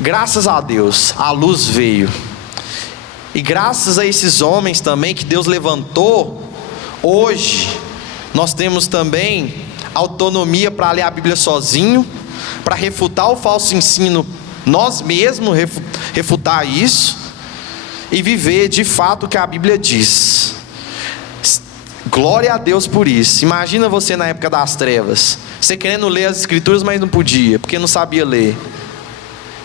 Graças a Deus, a luz veio. E graças a esses homens também que Deus levantou, hoje nós temos também autonomia para ler a Bíblia sozinho, para refutar o falso ensino, nós mesmos refutar isso e viver de fato o que a Bíblia diz. Glória a Deus por isso. Imagina você na época das trevas, você querendo ler as escrituras, mas não podia, porque não sabia ler.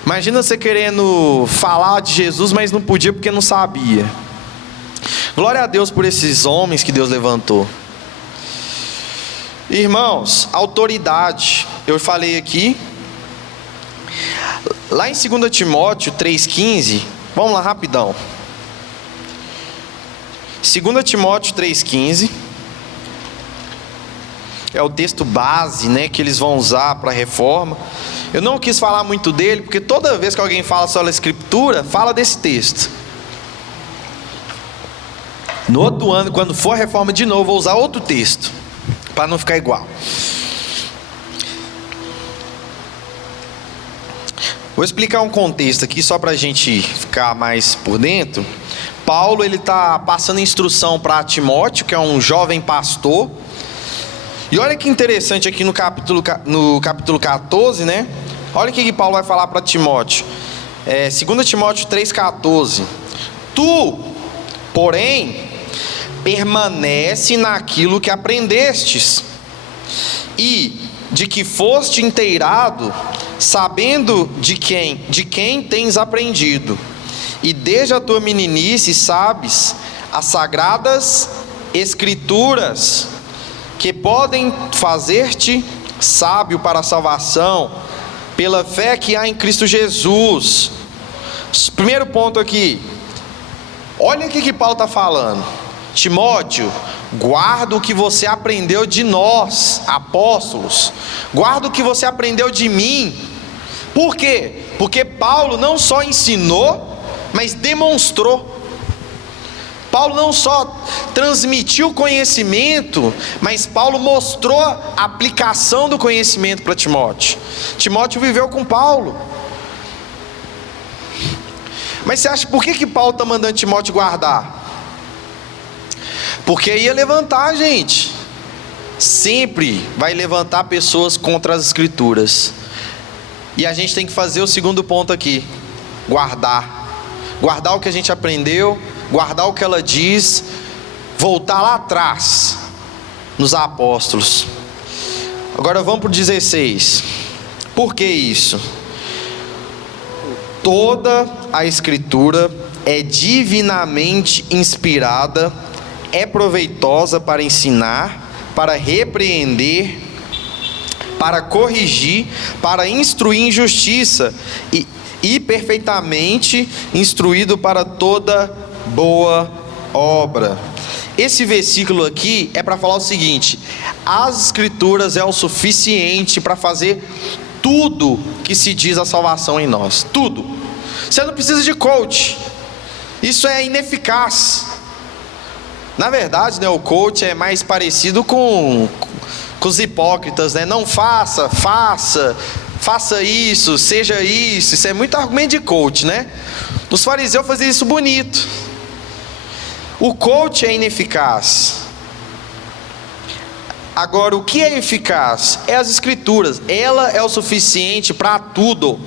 Imagina você querendo falar de Jesus, mas não podia porque não sabia. Glória a Deus por esses homens que Deus levantou. Irmãos, autoridade, eu falei aqui, lá em 2 Timóteo 3,15, vamos lá rapidão. 2 Timóteo 3,15, é o texto base, né, que eles vão usar para a reforma. Eu não quis falar muito dele, porque toda vez que alguém fala sobre a Escritura, fala desse texto. No outro ano, quando for a reforma de novo, vou usar outro texto, para não ficar igual. Vou explicar um contexto aqui, só para a gente ficar mais por dentro. Paulo, ele está passando instrução para Timóteo, que é um jovem pastor. E olha que interessante aqui no capítulo 14, né? Olha o que Paulo vai falar para Timóteo. 2 Timóteo 3,14. Tu, porém, permanece naquilo que aprendestes, e de que foste inteirado, sabendo de quem tens aprendido. E desde a tua meninice sabes as sagradas Escrituras, que podem fazer-te sábio para a salvação, pela fé que há em Cristo Jesus. Primeiro ponto aqui, olha o que Paulo está falando. Timóteo, guarda o que você aprendeu de nós, apóstolos. Guarda o que você aprendeu de mim. Por quê? Porque Paulo não só ensinou, mas demonstrou. Paulo não só transmitiu conhecimento, mas Paulo mostrou a aplicação do conhecimento para Timóteo. Timóteo viveu com Paulo. Mas você acha por que Paulo está mandando Timóteo guardar? Porque ia levantar gente. Sempre vai levantar pessoas contra as Escrituras. E a gente tem que fazer o segundo ponto aqui: guardar. Guardar o que a gente aprendeu, guardar o que ela diz, voltar lá atrás, nos apóstolos. Agora vamos para o 16. Por que isso? Toda a Escritura é divinamente inspirada, é proveitosa para ensinar, para repreender, para corrigir, para instruir em justiça, e perfeitamente instruído para toda boa obra. Esse versículo aqui é para falar o seguinte: as Escrituras é o suficiente para fazer tudo que se diz a salvação em nós. Tudo. Você não precisa de coach. Isso é ineficaz. Na verdade, né, o coach é mais parecido com os hipócritas, né? Não faça isso, seja isso. Isso é muito argumento de coach, né? Os fariseus faziam isso bonito. O coach é ineficaz. Agora, o que é eficaz? É as Escrituras. Ela é o suficiente para tudo.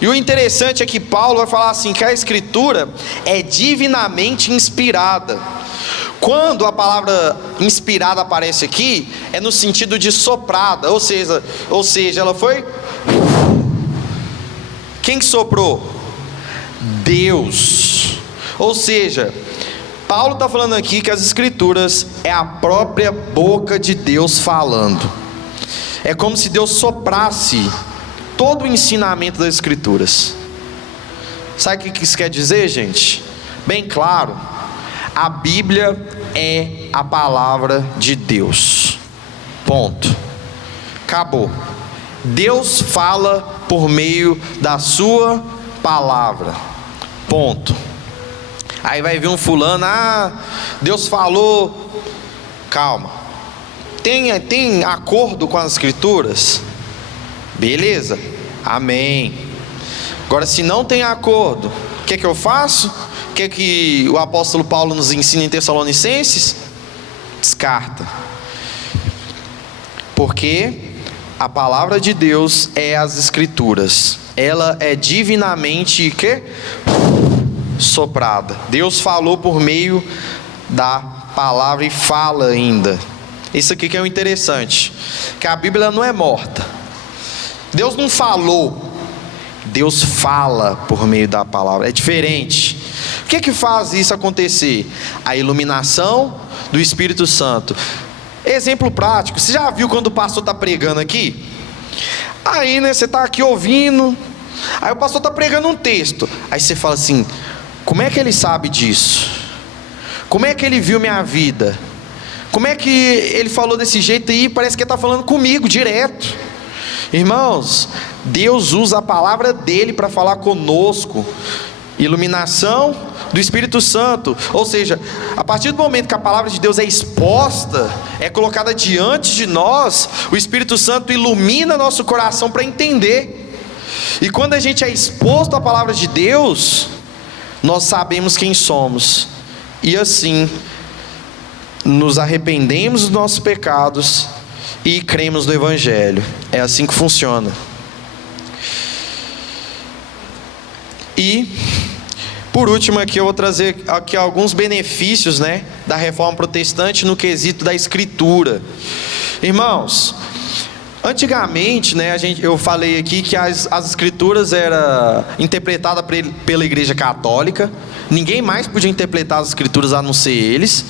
E o interessante é que Paulo vai falar assim, que a Escritura é divinamente inspirada. Quando a palavra inspirada aparece aqui, é no sentido de soprada, ou seja, ela foi... Quem que soprou? Deus. Ou seja, Paulo está falando aqui que as Escrituras é a própria boca de Deus falando. É como se Deus soprasse todo o ensinamento das Escrituras. Sabe o que isso quer dizer, gente? Bem claro, a Bíblia é a palavra de Deus. Ponto. Acabou. Deus fala por meio da sua palavra. Ponto. Aí vai vir um fulano, Deus falou. Calma. Tem acordo com as Escrituras? Beleza. Amém. Agora, se não tem acordo, o que eu faço? O que o apóstolo Paulo nos ensina em Tessalonicenses? Descarta. Porque a palavra de Deus é as Escrituras. Ela é divinamente soprada. Deus falou por meio da palavra e fala ainda. Isso aqui que é o interessante, que a Bíblia não é morta. Deus não falou, Deus fala por meio da palavra. É diferente. O que faz isso acontecer? A iluminação do Espírito Santo. Exemplo prático, você já viu quando o pastor está pregando aqui? Aí, né, você está aqui ouvindo, aí o pastor está pregando um texto, aí você fala assim: como é que ele sabe disso? Como é que ele viu minha vida? Como é que ele falou desse jeito aí? Parece que ele está falando comigo direto. Irmãos, Deus usa a palavra dele para falar conosco. Iluminação do Espírito Santo. Ou seja, a partir do momento que a palavra de Deus é exposta, é colocada diante de nós, o Espírito Santo ilumina nosso coração para entender. E quando a gente é exposto à palavra de Deus, nós sabemos quem somos, e assim nos arrependemos dos nossos pecados e cremos no Evangelho. É assim que funciona. E por último aqui eu vou trazer aqui alguns benefícios, né, da reforma protestante no quesito da escritura. Irmãos, antigamente, né, eu falei aqui que as escrituras eram interpretadas pela Igreja Católica. Ninguém mais podia interpretar as escrituras a não ser eles.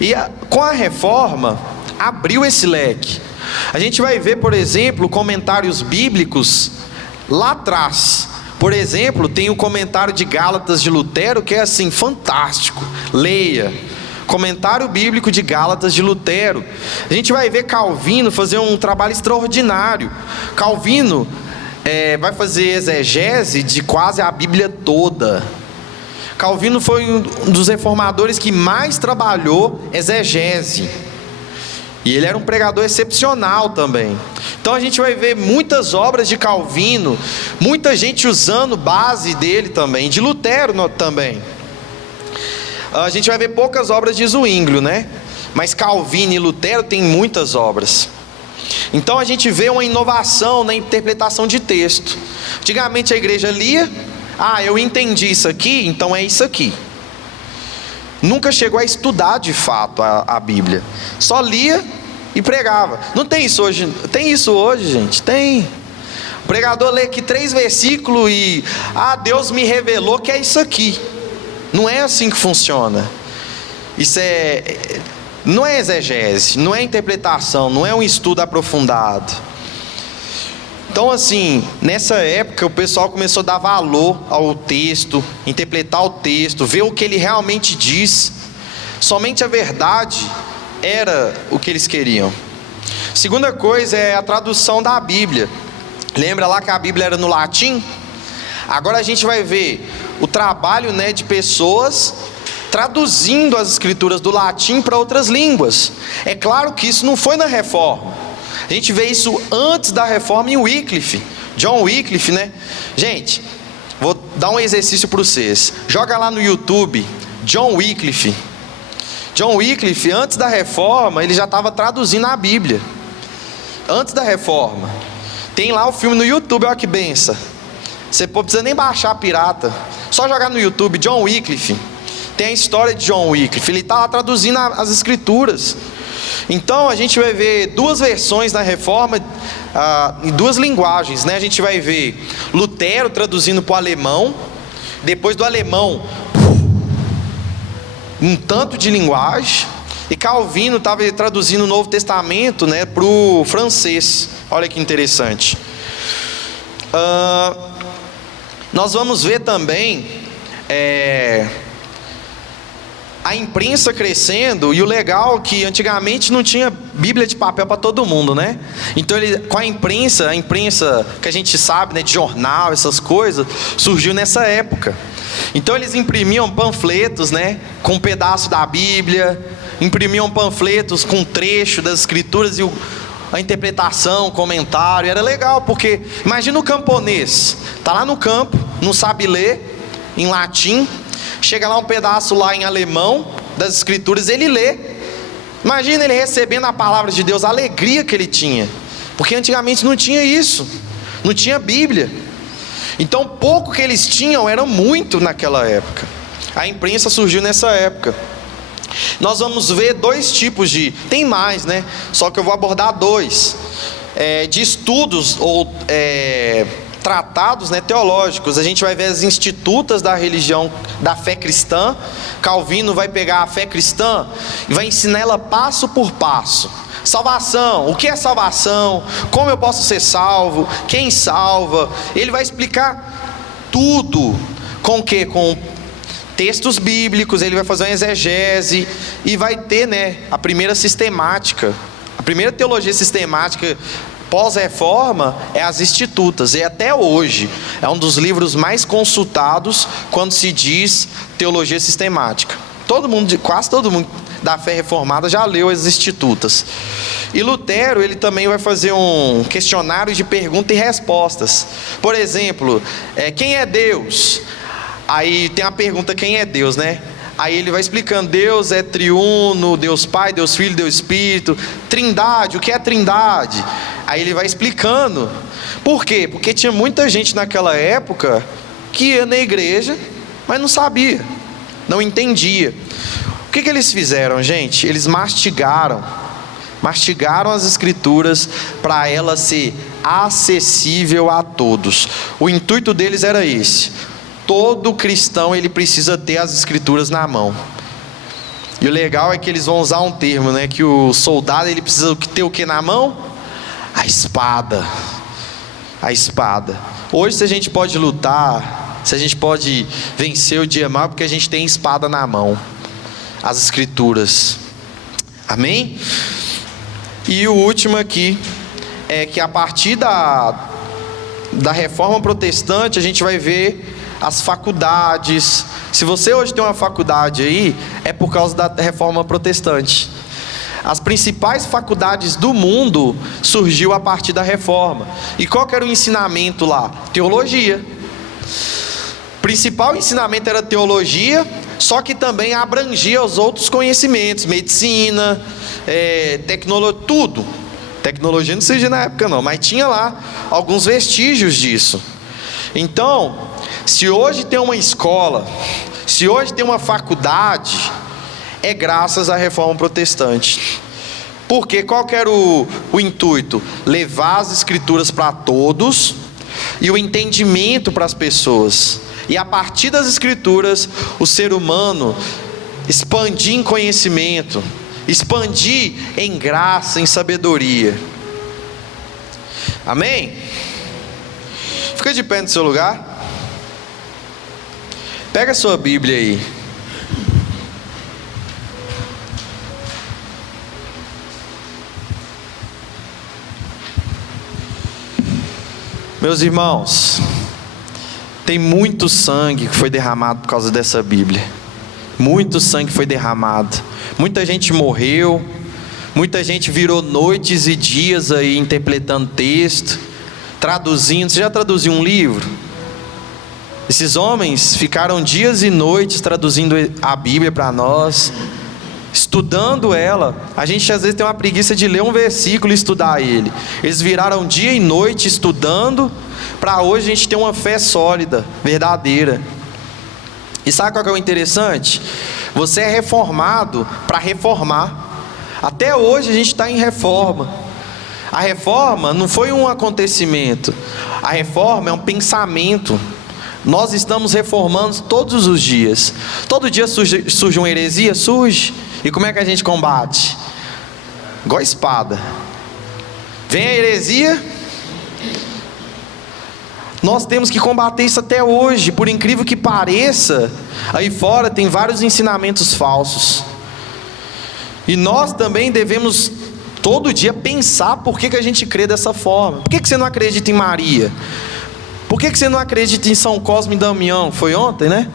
E com a reforma abriu esse leque. A gente vai ver, por exemplo, comentários bíblicos lá atrás. Por exemplo, tem o comentário de Gálatas de Lutero, que é assim, fantástico. Leia. Comentário bíblico de Gálatas de Lutero. A gente vai ver Calvino fazer um trabalho extraordinário. Calvino vai fazer exegese de quase a Bíblia toda. Calvino foi um dos reformadores que mais trabalhou exegese. E ele era um pregador excepcional também. Então a gente vai ver muitas obras de Calvino, muita gente usando base dele também, de Lutero também. A gente vai ver poucas obras de Zwinglio, né? Mas Calvino e Lutero têm muitas obras. Então a gente vê uma inovação na interpretação de texto. Antigamente a igreja lia, eu entendi isso aqui, então é isso aqui. Nunca chegou a estudar de fato a Bíblia. Só lia e pregava. Não tem isso hoje? Tem isso hoje, gente? Tem. O pregador lê aqui 3 versículos e Deus me revelou que é isso aqui. Não é assim que funciona. Isso não é exegese, não é interpretação, não é um estudo aprofundado. Então assim, nessa época o pessoal começou a dar valor ao texto, interpretar o texto, ver o que ele realmente diz. Somente a verdade era o que eles queriam. Segunda coisa é a tradução da Bíblia. Lembra lá que a Bíblia era no latim? Agora a gente vai ver o trabalho, né, de pessoas traduzindo as escrituras do latim para outras línguas. É claro que isso não foi na reforma. A gente vê isso antes da reforma em Wycliffe, John Wycliffe, né? Gente, vou dar um exercício para vocês. Joga lá no YouTube, John Wycliffe. John Wycliffe, antes da reforma, ele já estava traduzindo a Bíblia. Antes da reforma. Tem lá o filme no YouTube, olha que benção. Você não precisa nem baixar a pirata. Só jogar no YouTube, John Wycliffe. Tem a história de John Wycliffe. Ele está lá traduzindo as escrituras. Então a gente vai ver 2 versões na reforma, em 2 linguagens, né? A gente vai ver Lutero traduzindo para o alemão. Depois do alemão, um tanto de linguagem. E Calvino estava traduzindo o Novo Testamento, né, para o francês. Olha que interessante. Nós vamos ver também a imprensa crescendo, e o legal é que antigamente não tinha Bíblia de papel para todo mundo, né? Então com a imprensa que a gente sabe, né, de jornal, essas coisas, surgiu nessa época. Então eles imprimiam panfletos, né, com um pedaço da Bíblia, imprimiam panfletos com trecho das escrituras e a interpretação, o comentário. Era legal, porque imagina o camponês, tá lá no campo, não sabe ler em latim, chega lá um pedaço lá em alemão das escrituras, ele lê. Imagina ele recebendo a palavra de Deus, a alegria que ele tinha, porque antigamente não tinha isso, não tinha Bíblia. Então pouco que eles tinham era muito naquela época. A imprensa surgiu nessa época. Nós vamos ver dois tipos tem mais, né? Só que eu vou abordar dois de estudos ou tratados, né, teológicos. A gente vai ver as institutas da religião, da fé cristã. Calvino vai pegar a fé cristã e vai ensinar ela passo por passo. Salvação, o que é salvação? Como eu posso ser salvo? Quem salva? Ele vai explicar tudo. Com o quê? Com textos bíblicos. Ele vai fazer uma exegese e vai ter, né, a primeira sistemática. A primeira teologia sistemática pós-reforma é as Institutas, e até hoje é um dos livros mais consultados quando se diz teologia sistemática. Quase todo mundo da fé reformada já leu as Institutas. E Lutero, ele também vai fazer um questionário de perguntas e respostas. Por exemplo, quem é Deus? Aí tem a pergunta, quem é Deus, né? Aí ele vai explicando, Deus é triuno, Deus Pai, Deus Filho, Deus Espírito. Trindade, o que é trindade? Aí ele vai explicando. Por quê? Porque tinha muita gente naquela época que ia na igreja, mas não sabia, não entendia. O que eles fizeram, gente? Eles mastigaram as escrituras para ela ser acessível a todos. O intuito deles era esse. Todo cristão, ele precisa ter as escrituras na mão. E o legal é que eles vão usar um termo, né? Que o soldado, ele precisa ter o que na mão? A espada. A espada. Hoje, se a gente pode lutar, se a gente pode vencer o dia mal, porque a gente tem espada na mão. As escrituras. Amém? E o último aqui é que a partir da reforma protestante, a gente vai ver as faculdades. Se você hoje tem uma faculdade aí, é por causa da reforma protestante. As principais faculdades do mundo surgiu a partir da reforma. E qual que era o ensinamento lá? Teologia. O principal ensinamento era teologia, só que também abrangia os outros conhecimentos, medicina, tecnologia, tudo. Tecnologia não surgiu na época não, mas tinha lá alguns vestígios disso. Então, se hoje tem uma escola, se hoje tem uma faculdade, é graças à reforma protestante. Porque qual que era o intuito? Levar as escrituras para todos e o entendimento para as pessoas. E a partir das escrituras, o ser humano expandir em conhecimento, expandir em graça, em sabedoria. Amém? Fica de pé no seu lugar. Pega a sua Bíblia aí. Meus irmãos, tem muito sangue que foi derramado por causa dessa Bíblia. Muito sangue foi derramado. Muita gente morreu. Muita gente virou noites e dias aí interpretando texto, traduzindo. Você já traduziu um livro? Esses homens ficaram dias e noites traduzindo a Bíblia para nós, estudando ela. A gente às vezes tem uma preguiça de ler um versículo e estudar ele. Eles viraram dia e noite estudando, para hoje a gente ter uma fé sólida, verdadeira. E sabe qual que é o interessante? Você é reformado para reformar. Até hoje a gente está em reforma. A reforma não foi um acontecimento. A reforma é um pensamento. Nós estamos reformando todos os dias. Todo dia surge uma heresia? Surge. E como é que a gente combate? Igual espada. Vem a heresia, nós temos que combater isso até hoje. Por incrível que pareça, aí fora tem vários ensinamentos falsos. E nós também devemos todo dia pensar por que a gente crê dessa forma. Por que você não acredita em Maria? Por que você não acredita em São Cosme e Damião? Foi ontem, né?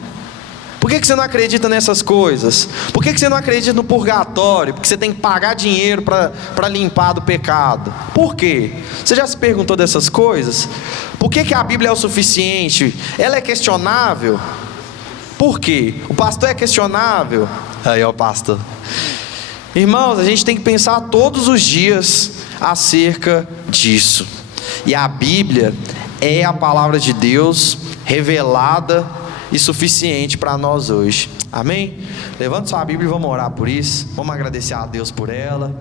Por que você não acredita nessas coisas? Por que você não acredita no purgatório? Porque você tem que pagar dinheiro para limpar do pecado. Por quê? Você já se perguntou dessas coisas? Por que a Bíblia é o suficiente? Ela é questionável? Por quê? O pastor é questionável? Aí, ó, pastor. Irmãos, a gente tem que pensar todos os dias acerca disso. E a Bíblia é a palavra de Deus revelada e suficiente para nós hoje. Amém? Levanta sua Bíblia e vamos orar por isso. Vamos agradecer a Deus por ela.